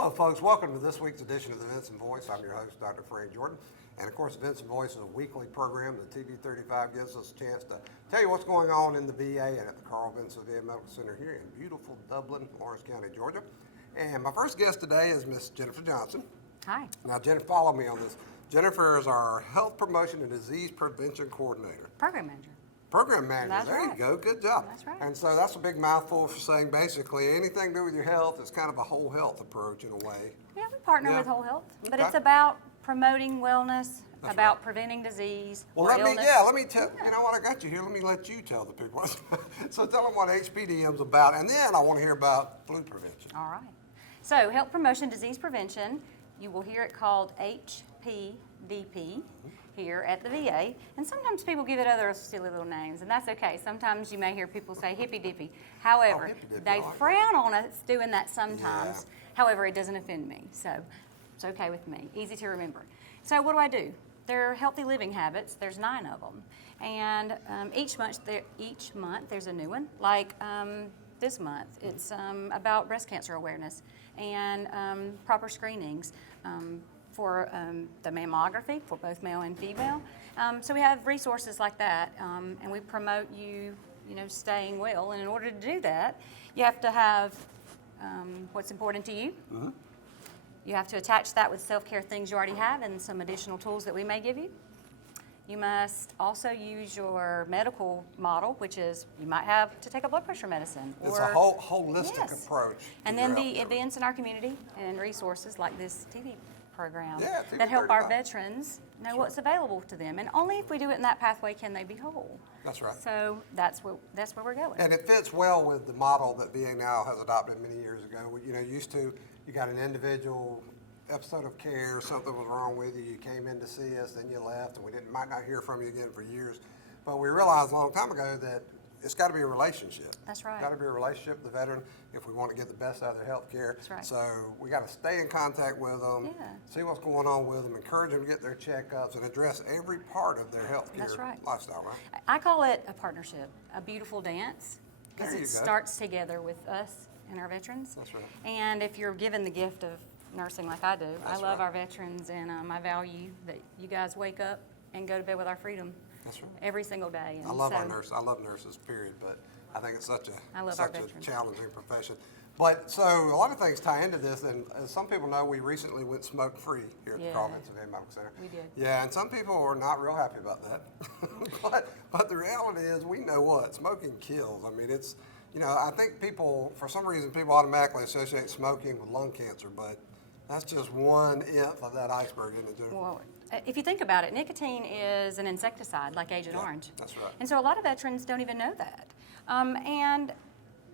Hello, folks. Welcome to this week's edition of the Vinson Voice. I'm your host, Dr. Frank Jordan. And of course, the Vinson Voice is a weekly program. The TV35 gives us a chance to tell you what's going on in the VA and at the Carl Vinson VA Medical Center here in beautiful Dublin, Lawrence County, Georgia. And my first guest today is Miss Jennifer Johnson. Hi. Now, Jennifer, follow me on this. Jennifer is our Health Promotion and Disease Prevention Coordinator. Program manager. Program manager. That's there right. you go. Good job. That's right. And so that's a big mouthful for saying basically anything to do with your health is kind of a whole health approach in a way. Yeah, we partner Yeah. with Whole Health, but Okay. it's about promoting wellness, That's about right. preventing disease Well, or let illness. me tell, you know what, I got you here, let me let you tell the people. So tell them what HPDM's about, and then I want to hear about flu prevention. All right. So, health promotion, disease prevention, you will hear it called HPDP here at the VA, and sometimes people give it other silly little names, and that's okay. Sometimes you may hear people say hippy dippy. However, hippy-dippy, they I like frown on us doing that sometimes. Yeah. However, it doesn't offend me, so it's okay with me. Easy to remember. So what do? They're healthy living habits. There's 9 of them, and each month there's a new one. Like this month, it's about breast cancer awareness and proper screenings for the mammography for both male and female. So we have resources like that, and we promote you staying well. And in order to do that, you have to have what's important to you. Mm-hmm. You have to attach that with self-care things you already have and some additional tools that we may give you. You must also use your medical model, which is you might have to take a blood pressure medicine. It's a whole holistic approach. And then the events in our community and resources like this TV program that help our TV35. veterans know what's available to them. And only if we do it in that pathway can they be whole. That's right. So that's where we're going. And it fits well with the model that VA now has adopted many years ago. Used to, you got an individual episode of care, something was wrong with you, you came in to see us, then you left, and we might not hear from you again for years. But we realized a long time ago that it's got to be a relationship. That's right. It's got to be a relationship with the veteran if we want to get the best out of their health care. That's right. So we got to stay in contact with them, see what's going on with them, encourage them to get their checkups, and address every part of their health care lifestyle, right? I call it a partnership, a beautiful dance, because There you it go. starts together with us and our veterans. That's right. And if you're given the gift of nursing like I do, I That's love right. our veterans, and I value that you guys wake up and go to bed with our freedom. That's right. Every single day. And I love our so- nurses. I love nurses, period. But I think it's such I love our a veterans. challenging profession. But so a lot of things tie into this, and as some people know, we recently went smoke-free here at the Carl Vinson VA Medical Center. We did. Yeah, and some people are not real happy about that. but the reality is, we know what smoking kills. I mean, it's I think people, for some reason, people automatically associate smoking with lung cancer, but that's just one nth of that iceberg, isn't it, Jennifer? Well, if you think about it, nicotine is an insecticide like Agent Orange. That's right. And so a lot of veterans don't even know that. And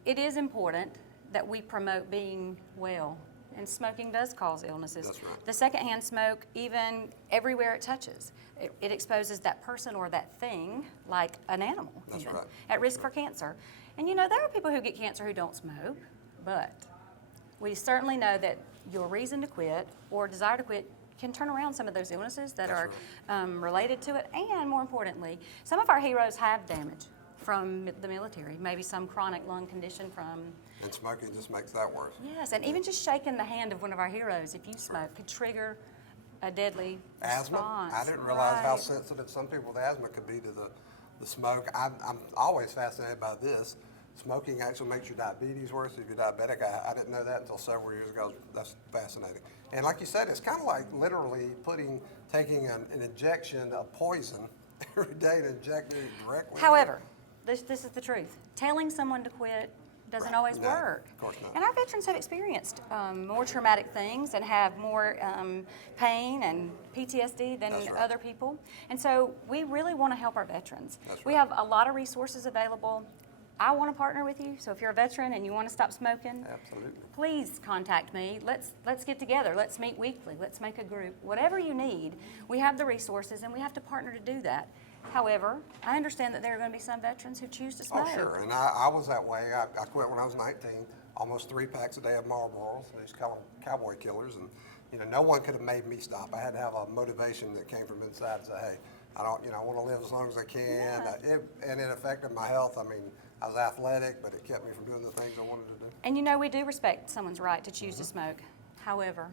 it is important that we promote being well. And smoking does cause illnesses. That's right. The secondhand smoke, even everywhere it touches, it exposes that person or that thing, like an animal, That's even, right. at risk for cancer. And there are people who get cancer who don't smoke, but we certainly know that your reason to quit or desire to quit can turn around some of those illnesses that That's are related to it. And more importantly, some of our heroes have damage from the military, maybe some chronic lung condition from... And smoking just makes that worse. Yes, and even just shaking the hand of one of our heroes, if you smoke, could trigger a deadly Asthma? response. I didn't realize how Right. sensitive some people with asthma could be to the smoke. I'm always fascinated by this. Smoking actually makes your diabetes worse if you're diabetic. I didn't know that until several years ago. That's fascinating. And like you said, it's kind of like literally taking an injection of poison every day and injecting it directly. However, this is the truth. Telling someone to quit doesn't always No, work. of course not. And our veterans have experienced more traumatic things and have more pain and PTSD than That's right. other people. And so we really want to help our veterans. That's We right. have a lot of resources available. I want to partner with you, so if you're a veteran and you want to stop smoking, Absolutely. please contact me. Let's get together. Let's meet weekly. Let's make a group. Whatever you need, we have the resources, and we have to partner to do that. However, I understand that there are going to be some veterans who choose to smoke. Oh, sure. And I was that way. I quit when I was 19, almost 3 packs a day of Marlboros. They used to call them cowboy killers. And, no one could have made me stop. I had to have a motivation that came from inside to say, hey, I want to live as long as I can. Yeah. And it affected my health. I mean, I was athletic, but it kept me from doing the things I wanted to do. And we do respect someone's right to choose to smoke. However,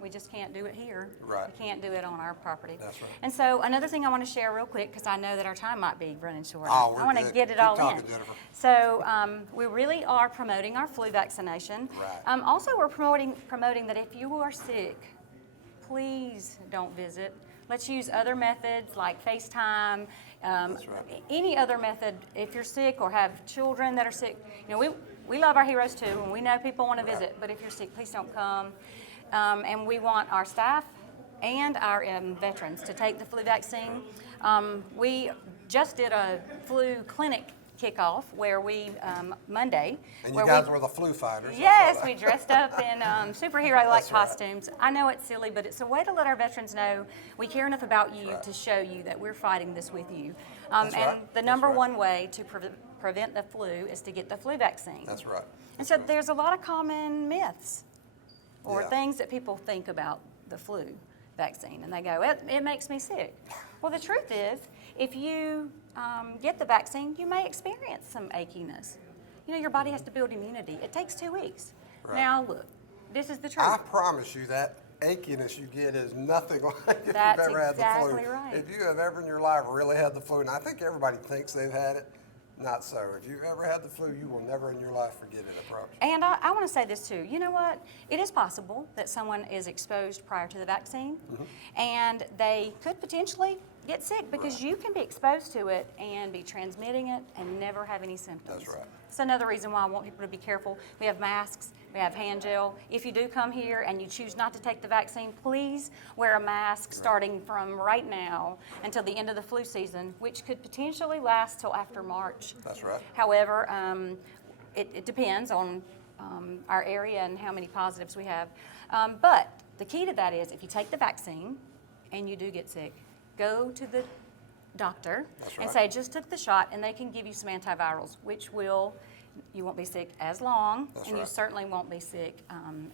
we just can't do it here. Right. We can't do it on our property. That's right. And so another thing I want to share real quick, because I know that our time might be running short. Oh, we're I want to good. get it Keep all talking, in. Jennifer. So we really are promoting our flu vaccination. Right. Also, we're promoting that if you are sick, please don't visit. Let's use other methods like FaceTime. That's right. Any other method. If you're sick or have children that are sick, you know, we love our heroes too, and we know people want to visit. But if you're sick, please don't come. And we want our staff and our veterans to take the flu vaccine. We just did a flu clinic kickoff where we, Monday. And where you guys were the flu fighters. Yes, we dressed up in superhero-like That's right. costumes. I know it's silly, but it's a way to let our veterans know we care enough about you to show you that we're fighting this with you. That's And right. the number one way to prevent the flu is to get the flu vaccine. That's right. And so there's a lot of common myths or Yeah. things that people think about the flu vaccine, and they go, it makes me sick. Well, the truth is, if you get the vaccine, you may experience some achiness. You know, your body has to build immunity. It takes 2 weeks. Right. Now, look, this is the truth. I promise you that achiness you get is nothing like if That's you've ever had the flu. exactly right. If you have ever in your life really had the flu, and I think everybody thinks they've had it, not so. If you've ever had the flu, you will never in your life forget it, I promise. And I want to say this too. You know what? It is possible that someone is exposed prior to the vaccine, and they could potentially get sick because you can be exposed to it and be transmitting it and never have any symptoms. That's right. It's another reason why I want people to be careful. We have masks, we have hand gel. If you do come here and you choose not to take the vaccine, please wear a mask starting from right now until the end of the flu season, which could potentially last till after March. That's right. However, it depends on our area and how many positives we have. But the key to that is if you take the vaccine and you do get sick, go to the doctor That's and right. say, just took the shot, and they can give you some antivirals, which you won't be sick as long, That's and you right. certainly won't be sick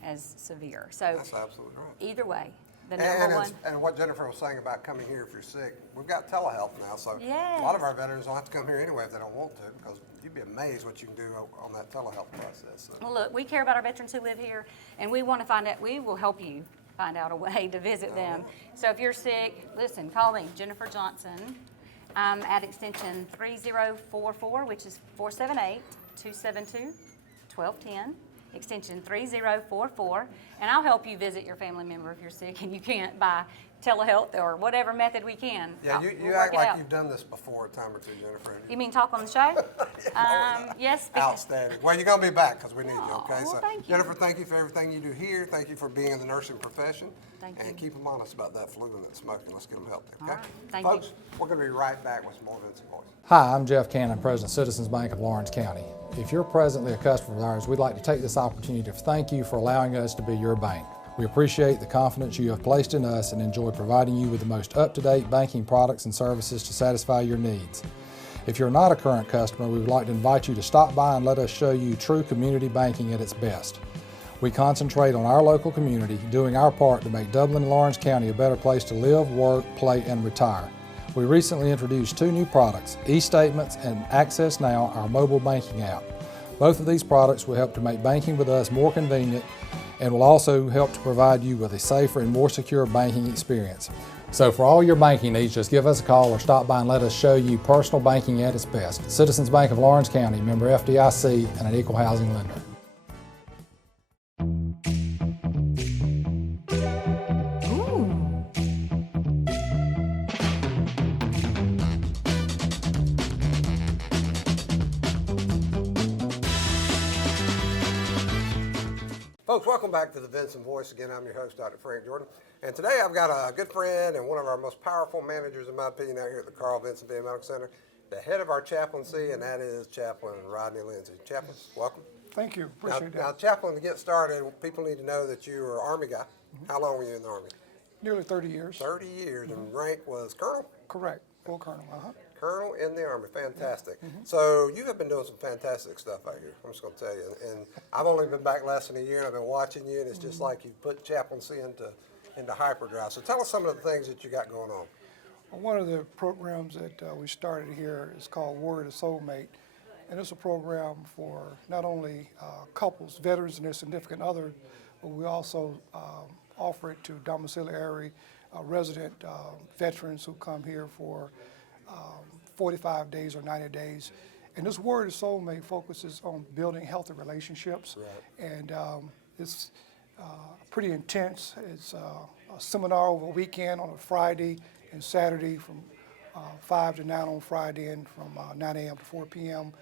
as severe. So That's absolutely right. either way, the number one. And what Jennifer was saying about coming here if you're sick, we've got telehealth now, so a Yes. lot of our veterans don't have to come here anyway if they don't want to, because you'd be amazed what you can do on that telehealth process. So. Well, look, we care about our veterans who live here, and we want to find out, we will help you find out a way to visit them. So if you're sick, listen, call me, Jennifer Johnson. I'm at extension 3044, which is 478-272-1210, extension 3044, and I'll help you visit your family member if you're sick and you can't by telehealth or whatever method we can. Yeah, We'll you work act it like out. you've done this before a time or two, Jennifer. You mean talk on the show? Yes. because- Outstanding. Well, you're going to be back because we need you, okay? Aw, well, So, thank you. Jennifer, thank you for everything you do here. Thank you for being in the nursing profession. Thank you. And keep them honest about that flu and that smoking. Let's get them healthy, okay? All right. Thank you. Folks, we're going to be right back with some more Vinson Voice. Hi, I'm Jeff Cannon, President, Citizens Bank of Lawrence County. If you're presently a customer of ours, we'd like to take this opportunity to thank you for allowing us to be your bank. We appreciate the confidence you have placed in us and enjoy providing you with the most up-to-date banking products and services to satisfy your needs. If you're not a current customer, we would like to invite you to stop by and let us show you true community banking at its best. We concentrate on our local community, doing our part to make Dublin and Lawrence County a better place to live, work, play, and retire. We recently introduced 2 new products, eStatements and Access Now, our mobile banking app. Both of these products will help to make banking with us more convenient and will also help to provide you with a safer and more secure banking experience. So for all your banking needs, just give us a call or stop by and let us show you personal banking at its best. Citizens Bank of Lawrence County, member FDIC, and an equal housing lender. Folks, welcome back to the Vinson Voice. Again, I'm your host, Dr. Frank Jordan. And today I've got a good friend and one of our most powerful managers, in my opinion, out here at the Carl Vinson VA Medical Center, the head of our chaplaincy, and that is Chaplain Rodney Lindsay. Chaplain, welcome. Thank you. Appreciate Now, that. Chaplain, to get started, people need to know that you are an Army guy. How long were you in the Army? Nearly 30 years. 30 years, and rank was Colonel? Correct. Full colonel. Colonel in the Army, fantastic. So you have been doing some fantastic stuff out here, I'm just going to tell you. And I've only been back less than a year, and I've been watching you, and it's just like you put chaplaincy into hyperdrive. So tell us some of the things that you got going on. One of the programs that we started here is called Warrior to Soulmate. And it's a program for not only couples, veterans and their significant other, but we also offer it to domiciliary resident veterans who come here for 45 days or 90 days. And this Word of Soulmate focuses on building healthy relationships. Right. And it's pretty intense. It's a seminar over a weekend on a Friday and Saturday from 5 to 9 on Friday and from 9 a.m. to 4 p.m.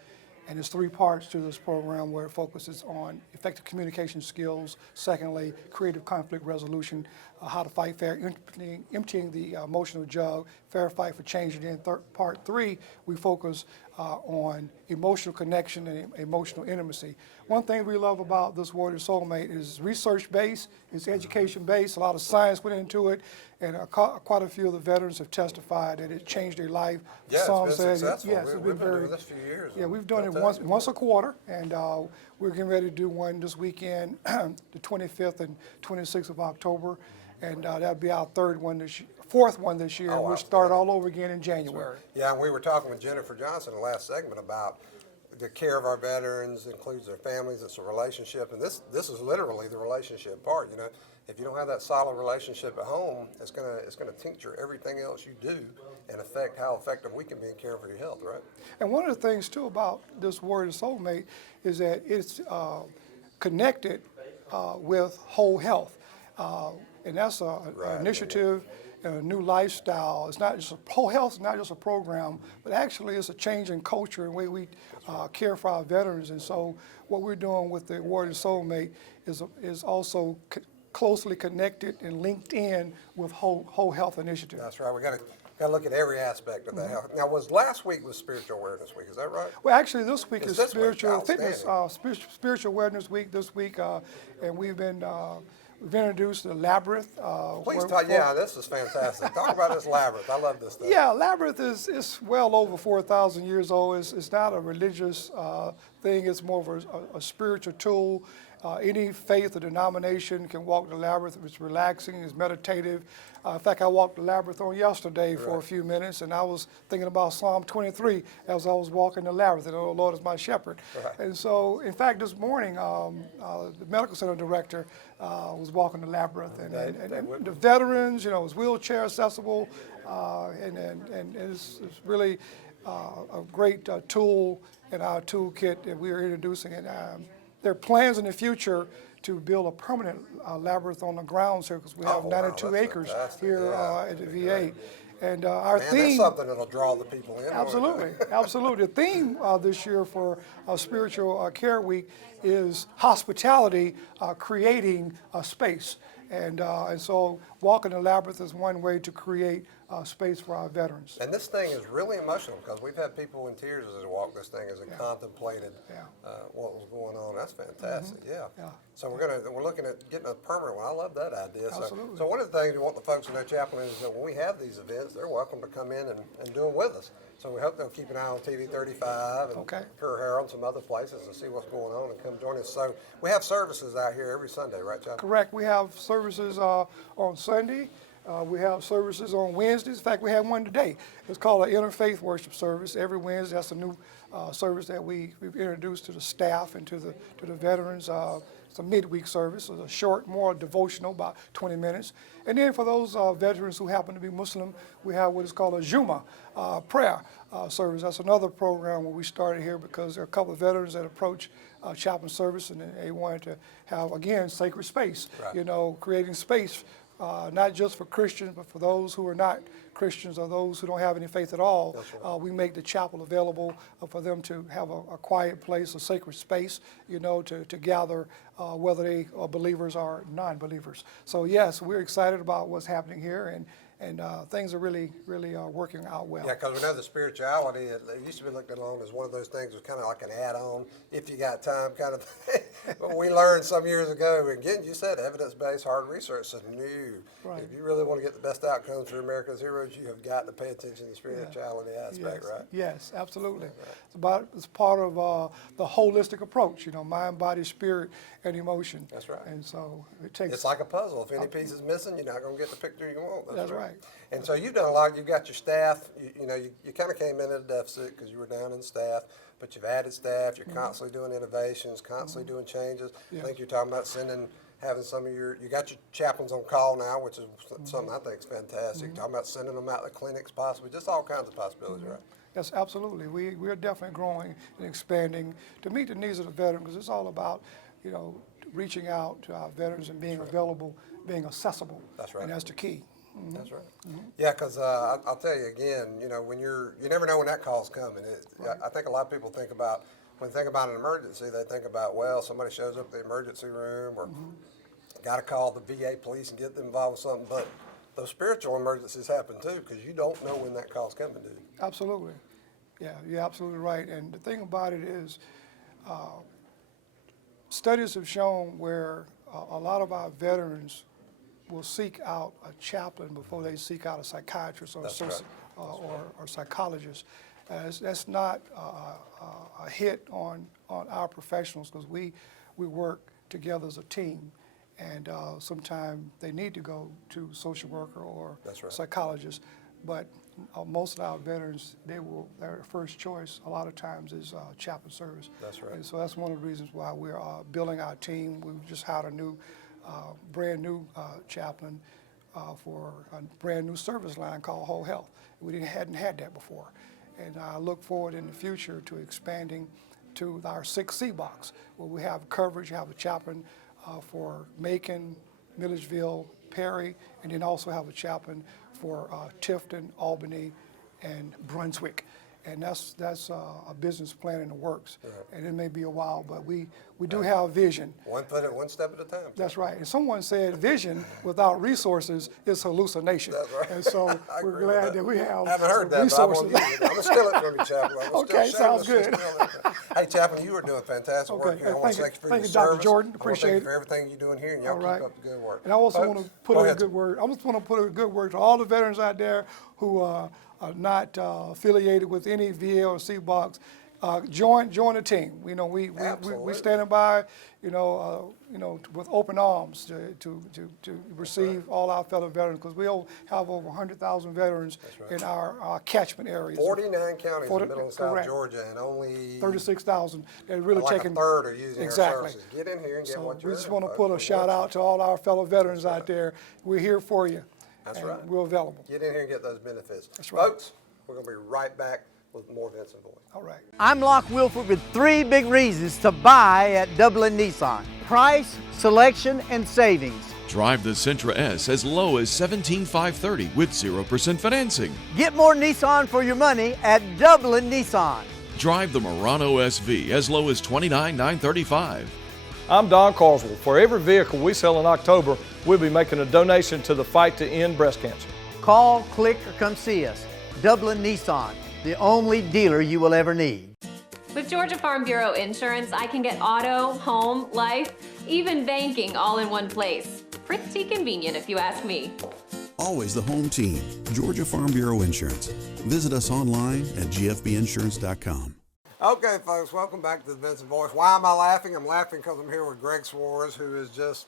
And there's 3 parts to this program where it focuses on effective communication skills, secondly, creative conflict resolution, how to fight fair, emptying the emotional jug, fair fight for change. And then part 3, we focus on emotional connection and emotional intimacy. One thing we love about this Word of Soulmate is research-based, it's education-based, a lot of science went into it, and quite a few of the veterans have testified that it changed their life. Yeah, Some it's been said, successful. yes, it's We've been been doing this for years. Yeah, we've done it once a quarter, and we're getting ready to do one this weekend, the 25th and 26th of October, and that'll be our fourth one this year. Oh, We'll start all over again in January. Yeah, and we were talking with Jennifer Johnson in the last segment about the care of our veterans, includes their families, it's a relationship, and this is literally the relationship part. You know, if you don't have that solid relationship at home, it's gonna tincture everything else you do and affect how effective we can be in caring for your health, right? And one of the things too about this Word of Soulmate is that it's connected with whole health, and that's an initiative and a new lifestyle. It's not just whole health is not just a program, but actually it's a change in culture and way we care for our veterans. And so what we're doing with the Word of Soulmate is also closely connected and linked in with whole health initiative. That's right. We got to look at every aspect of that health. Now, last week was Spiritual Awareness Week. Is that right? Well, actually, this week is this Spiritual week? Fitness, Spiritual Awareness Week this week, and we've introduced the Labyrinth. Please talk. Yeah, this is fantastic. Talk about this Labyrinth. I love this stuff. Yeah, Labyrinth is well over 4,000 years old. It's not a religious thing. It's more of a spiritual tool. Any faith or denomination can walk the Labyrinth. It's relaxing, it's meditative. In fact, I walked the Labyrinth on yesterday for a few minutes, and I was thinking about Psalm 23 as I was walking the Labyrinth, and oh, Lord is my shepherd. Right. And so, in fact, this morning, the medical center director was walking the Labyrinth, and the veterans, you know, it was wheelchair accessible, and it's really a great tool in our toolkit that we are introducing. And there are plans in the future to build a permanent Labyrinth on the grounds here because we have 92 acres here at the VA. And our theme— that's something that'll draw the people in. Absolutely, absolutely. The theme this year for Spiritual Care Week is hospitality, creating a space. And so walking the Labyrinth is one way to create space for our veterans. And this thing is really emotional because we've had people in tears as they walk this thing as they contemplated what was going on. That's fantastic. Yeah. So we're looking at getting a permanent one. I love that idea. Absolutely. So one of the things we want the folks to know, Chaplain, is that when we have these events, they're welcome to come in and do them with us. So we hope they'll keep an eye on TV 35 and Her Herald and some other places and see what's going on and come join us. So we have services out here every Sunday, right, Chaplain? Correct. We have services on Sunday. We have services on Wednesdays. In fact, we have one today. It's called an interfaith worship service. Every Wednesday, that's a new service that we've introduced to the staff and to the veterans. It's a midweek service. It's a short, more devotional, about 20 minutes. And then for those veterans who happen to be Muslim, we have what is called a Juma prayer service. That's another program where we started here because there are a couple of veterans that approach chaplain service and they wanted to have, again, sacred space, you know, creating space not just for Christians, but for those who are not Christians or those who don't have any faith at all. We make the chapel available for them to have a quiet place, a sacred space, you know, to gather, whether they are believers or non-believers. So yes, we're excited about what's happening here, and things are really working out well. Yeah, because we know the spirituality, it used to be looked at on as one of those things that was kind of like an add-on, if you got time kind of thing. But we learned some years ago, again, you said evidence-based hard research said no. Right. If you really want to get the best outcomes for America's heroes, you have got to pay attention to the spirituality aspect, right? Yes, absolutely. It's part of the holistic approach, you know, mind, body, spirit, and emotion. That's right. And so it takes— it's like a puzzle. If any piece is missing, you're not going to get the picture you want. That's right. And so you've done a lot. You've got your staff. You kind of came in at a deficit because you were down in staff, but you've added staff. You're constantly doing innovations, constantly doing changes. I think you're talking about sending having some of you got your chaplains on call now, which is something I think is fantastic. Talking about sending them out to clinics possibly, just all kinds of possibilities, right? Yes, absolutely. We are definitely growing and expanding to meet the needs of the veteran, because it's all about, you know, reaching out to our veterans and being available, being accessible. That's right. And that's the key. That's right. Yeah, because I'll tell you again, you know, when you never know when that call's coming. I think a lot of people think about, when they think about an emergency, they think about, well, somebody shows up at the emergency room, or got to call the VA police and get them involved with something. But those spiritual emergencies happen too, because you don't know when that call's coming, do you? Absolutely. Yeah, you're absolutely right. And the thing about it is, studies have shown where a lot of our veterans will seek out a chaplain before they seek out a psychiatrist or or psychologist. That's not a hit on our professionals, because we work together as a team, and sometimes they need to go to social worker or psychologist. But most of our veterans, their first choice a lot of times is chaplain service. That's right. And so that's one of the reasons why we're building our team. We've just hired a new, brand new chaplain for a brand new service line called Whole Health. We hadn't had that before. And I look forward in the future to expanding to our 6C box, where we have coverage, have a chaplain for Macon, Milledgeville, Perry, and then also have a chaplain for Tifton, Albany, and Brunswick. And that's a business plan in the works. And it may be a while, but we do have vision. One step at a time. That's right. And someone said vision without resources is hallucination. That's right. And so we're glad that we have I haven't heard that, resources. but I'm going to steal it from you, Chaplain. Okay, sounds good. Hey, Chaplain, you are doing fantastic work here. I want to thank you for your service. Thank you, Dr. Jordan. I want to Appreciate thank it. you for everything you're doing here, and y'all keep up the good work. And I also Folks, want to put go in a ahead. good word. I just want to put a good word to all the veterans out there who are not affiliated with any VA or C box. Join the team. You know, we standing by, with open arms to receive all our fellow veterans, because we have over 100,000 veterans in our catchment areas. 49 counties in Middle and South Georgia, and only 36,000. They're really like taking a third are using our exactly. services. Get in here and get So what you're we just in, want to folks. put a shout out to all our fellow veterans out there. We're here for you. That's and right. We're available. Get in here and get those benefits. That's right. Folks, we're going to be right back with more Vinson Voice. All right. I'm Locke Wilford with 3 big reasons to buy at Dublin Nissan: price, selection, and savings. Drive the Sentra S as low as $17,530 with 0% financing. Get more Nissan for your money at Dublin Nissan. Drive the Murano SV as low as $29,935. I'm Don Carswell. For every vehicle we sell in October, we'll be making a donation to the fight to end breast cancer. Call, click, or come see us. Dublin Nissan, the only dealer you will ever need. With Georgia Farm Bureau Insurance, I can get auto, home, life, even banking all in one place. Pretty convenient if you ask me. Always the home team, Georgia Farm Bureau Insurance. Visit us online at gfbinsurance.com. Okay, folks, welcome back to the Vinson Voice. Why am I laughing? I'm laughing because I'm here with Greg Swartz, who is just,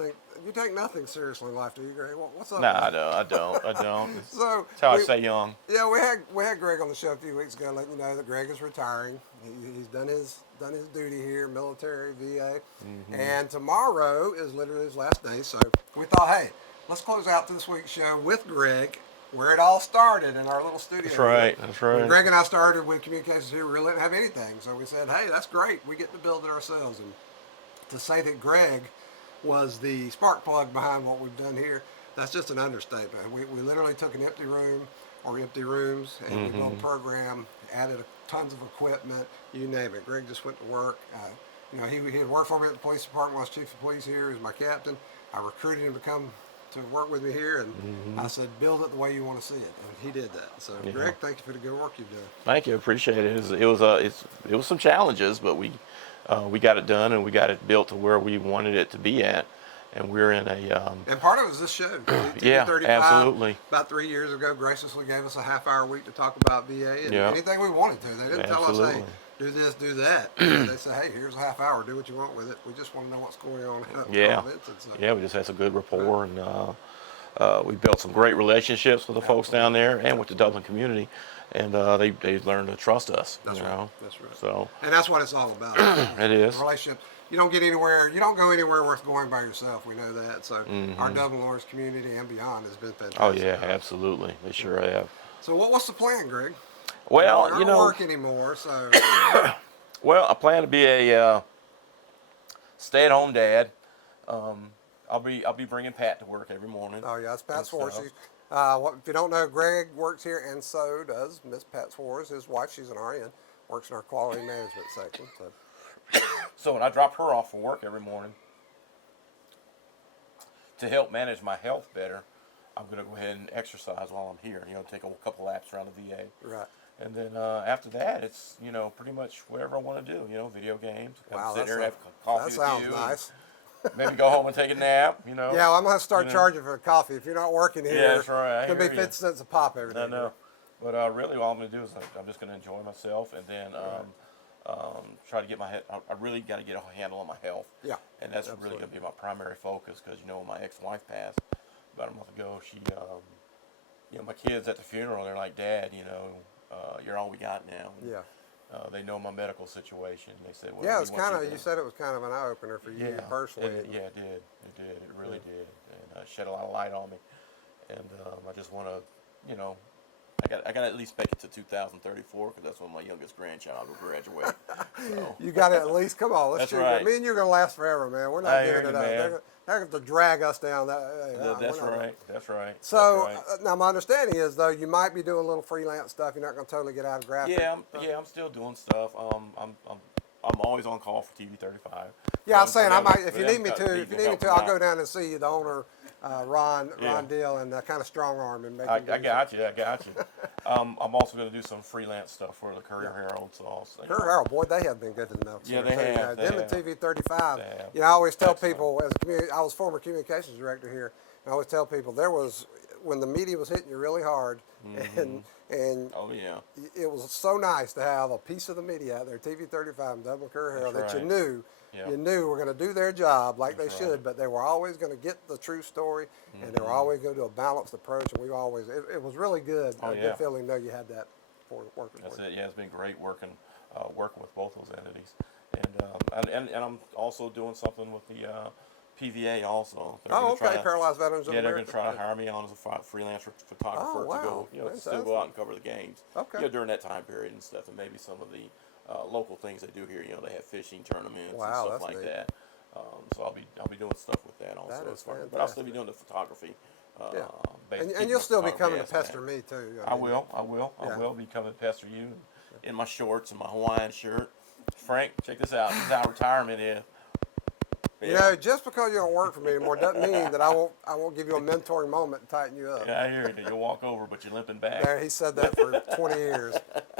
you take nothing seriously in life, do you, Greg? What's up? No, I don't. So That's how I stay young. Yeah, we had Greg on the show a few weeks ago, letting you know that Greg is retiring. He's done his duty here, military, VA, and tomorrow is literally his last day. So we thought, hey, let's close out this week's show with Greg, where it all started in our little studio. That's right. That's right. When Greg and I started with communications here, we really didn't have anything. So we said, hey, that's great. We get to build it ourselves. And to say that Greg was the spark plug behind what we've done here, that's just an understatement. We literally took an empty room or empty rooms, and we built a program, added tons of equipment, you name it. Greg just went to work. He had worked for me at the police department when I was chief of police here. He was my captain. I recruited him to work with me here, and I said, build it the way you want to see it, and he did that. So, Greg, thank you for the good work you've done. Thank you, appreciate it. It was some challenges, but we got it done, and we got it built to where we wanted it to be at, and we're in a. And part of it was this show. Yeah, 35, absolutely. About 3 years ago, graciously gave us a half-hour a week to talk about VA and anything we wanted to. They didn't tell us, hey, do this, do that. They say, hey, here's a half hour, do what you want with it. We just want to know what's going on. Yeah, we just had some good rapport, and we built some great relationships with the folks down there and with the Dublin community, and they learned to trust us. That's you right. know? That's right. So, and that's what it's all about. It is. Relationship. you don't get anywhere. You don't go anywhere worth going by yourself. We know that. So our Dublin Lawrence community and beyond has been fantastic. Oh yeah, absolutely. They sure have. So what's the plan, Greg? Well, I don't work anymore, so. Well, I plan to be a stay-at-home dad. I'll be bringing Pat to work every morning. Oh yeah, that's Pat Swartz. If you don't know, Greg works here, and so does Miss Pat Swartz. His wife, she's an RN, works in our quality management section. So when I drop her off for work every morning, to help manage my health better, I'm going to go ahead and exercise while I'm here. Take a couple laps around the VA. Right. And then after that, it's pretty much whatever I want to do. Video games. Wow, sit here and have coffee that with sounds you. nice. Maybe go home and take a nap. Yeah, well, I'm gonna start charging for the coffee. If you're not working here, yeah, that's right. It's gonna be 50 cents a pop every day. I know. But really, all I'm gonna do is I'm just gonna enjoy myself, and then try to get my head. I really got to get a handle on my health. Yeah. And that's really gonna be my primary focus, because when my ex-wife passed about a month ago, she, my kids at the funeral, they're like, "Dad, you're all we got now." Yeah. They know my medical situation. They said, "Well, yeah, it's kind of. You said it was kind of an eye opener for you personally. It did. It really did, and shed a lot of light on me. And I just want to, I got to at least make it to 2034, because that's when my youngest grandchild will graduate. So. You got to at least come on. Let's That's shoot right. it. Me and you're gonna last forever, man. We're not giving it up. They're gonna have to drag us down. That's right. That's right. So now my understanding is, though, you might be doing a little freelance stuff. You're not gonna totally get out of graphic. Yeah, I'm still doing stuff. I'm always on call for TV 35. Yeah, I'm saying I might. If you need me to, I'll go down and see you, the owner, Ron Deal, and kind of strong arm and make. I got you. I'm also going to do some freelance stuff for the Courier Herald. Courier Herald, boy, they have been good to the milk. Yeah, they have. Them and TV 35. I always tell people, I was former communications director here, and I always tell people when the media was hitting you really hard, and oh yeah, it was so nice to have a piece of the media out there, TV 35 and Dublin Courier Herald, that you knew. Yep. You knew were going to do their job like they should, but they were always going to get the true story, and they were always going to do a balanced approach. And it was really good. Good feeling, you had that for working. That's it. Yeah, it's been great working with both those entities, and I'm also doing something with the PVA also. Paralyzed Veterans. Yeah, they're going to try to hire me on as a freelance photographer to go, still go out and cover the games. Okay. During that time period and stuff, and maybe some of the local things they do here. They have fishing tournaments and stuff like that. So I'll be doing stuff with that also. That is fantastic. But I'll still be doing the photography. And you'll still be coming to pester me too. I will. I will be coming to pester you in my shorts and my Hawaiian shirt. Frank, check this out. This is how retirement is. Just because you don't work for me anymore doesn't mean that I won't give you a mentoring moment and tighten you up. Yeah, I hear you. You'll walk over, but you're limping back. There, he said that for 20 years.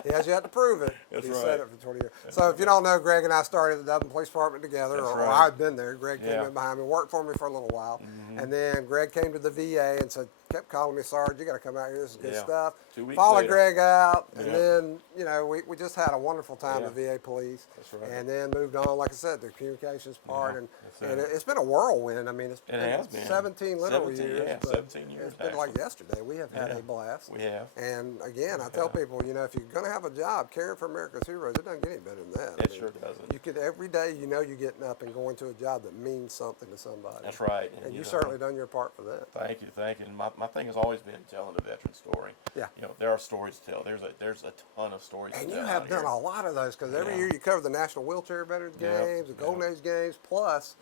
He has yet to prove it. That's he right. said it for 20 years. So if you don't know, Greg and I started the Dublin Police Department together, or I've been there. Greg came in behind me, worked for me for a little while, and then Greg came to the VA and kept calling me, Sarge, you got to come out here. This is good stuff. 2 weeks Followed later. Greg out, and then we just had a wonderful time at VA Police. That's right. And then moved on, like I said, the communications part, and it's been a whirlwind. I mean, it's been 17 literal years. Yeah, 17 years. It's been like yesterday. We have had a blast. We have. And again, I tell people, if you're going to have a job, caring for America's heroes, it doesn't get any better than that. It sure doesn't. You could every day, you're getting up and going to a job that means something to somebody. That's right. And you've certainly done your part for that. Thank you. And my thing has always been telling the veteran story. Yeah. There are stories to tell. There's a ton of stories to tell. And you have done a lot of those, because every year you cover the National Wheelchair Veterans Games, the Golden Age Games, plus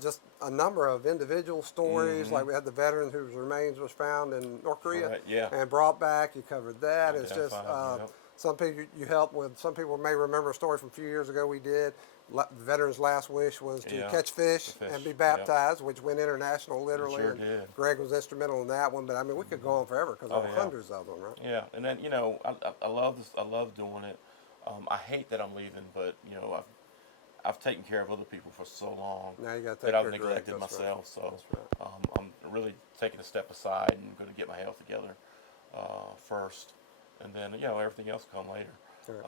just a number of individual stories. Like we had the veteran whose remains was found in North Korea and brought back. You covered that. It's just some people you help with. Some people may remember a story from a few years ago we did. The veteran's last wish was to catch fish and be baptized, which went international literally. Sure and did. Greg was instrumental in that one. But I mean, we could go on forever because there were hundreds of them, right? Yeah, and then I love this. I love doing it. I hate that I'm leaving, but I've taken care of other people for so long now you gotta take that I've care of neglected Greg. That's myself. right. So I'm really taking a step aside and going to get my health together first, and then everything else will come later. Sure.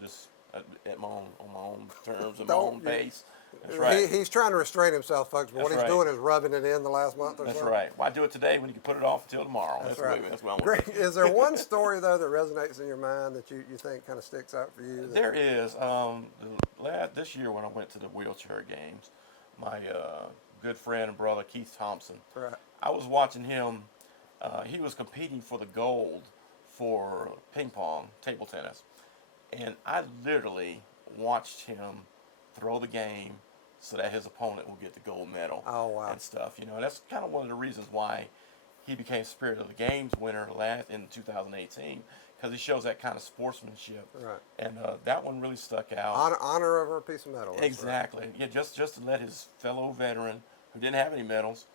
Just on my own terms and my own pace. That's right. He's trying to restrain himself, folks, but what That's he's right. doing is rubbing it in the last month or That's so. right. Why do it today when you can put it off until tomorrow? That's That's right. That's what I want Greg, to do. is there one story, though, that resonates in your mind that you think kind of sticks out for you? There is. This year when I went to the wheelchair games, my good friend and brother Keith Thompson, Right. I was watching him. He was competing for the gold for ping pong, table tennis, and I literally watched him throw the game so that his opponent will get the gold medal. Oh, wow. And stuff. You know, that's kind of one of the reasons why he became Spirit of the Games winner in 2018, because he shows that kind of sportsmanship. Right. And that one really stuck out. Honor over a piece of metal. That's Exactly. right. Yeah, just to let his fellow veteran who didn't have any medals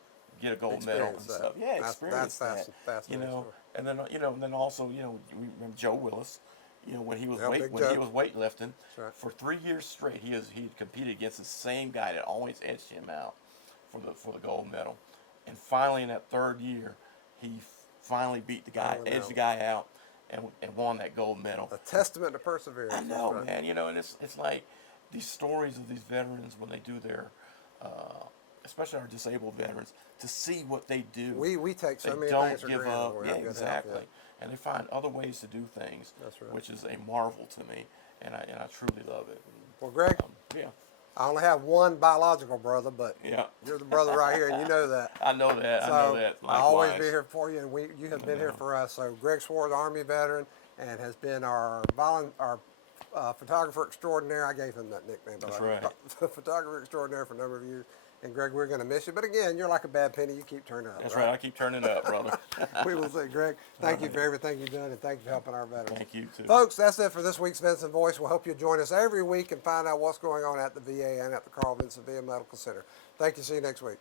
get a gold medal and Experience that. stuff. Yeah, experience That's that. fascinating You know, story. and then also we remember Joe Willis. You know, when he was Yeah, Big when he Joe. was weightlifting right. for 3 years straight, he had competed against the same guy that always edged him out for the gold medal. And finally, in that third year, he finally beat the guy, edged the guy out, and won that gold medal. A testament to perseverance. I know, That's right. man. You know, and it's like these stories of these veterans when they do their, especially our disabled veterans, to see what they do. We take so They many don't things for give granted up. when we Yeah, have good health, exactly. yeah. And they find other ways to do things, That's right. which is a marvel to me, and I truly love it. Well, Greg, Yeah, I only have one biological brother, but yeah. you're the brother right here, and you know that. I know that. So I know that. I'll always Likewise. be here for you, and you have been here for us. So Greg Swartz, Army veteran, and has been our photographer extraordinaire. I gave him that nickname. That's right. Photographer extraordinaire for a number of years. And Greg, we're going to miss you. But again, you're like a bad penny. You keep turning up. That's right. I keep turning up, brother. We will say, Greg, thank you for everything you've done, and thank you for helping our veterans. Thank you too. Folks, that's it for this week's Vinson Voice. We'll hope you join us every week and find out what's going on at the VA and at the Carl Vinson VA Medical Center. Thank you. See you next week.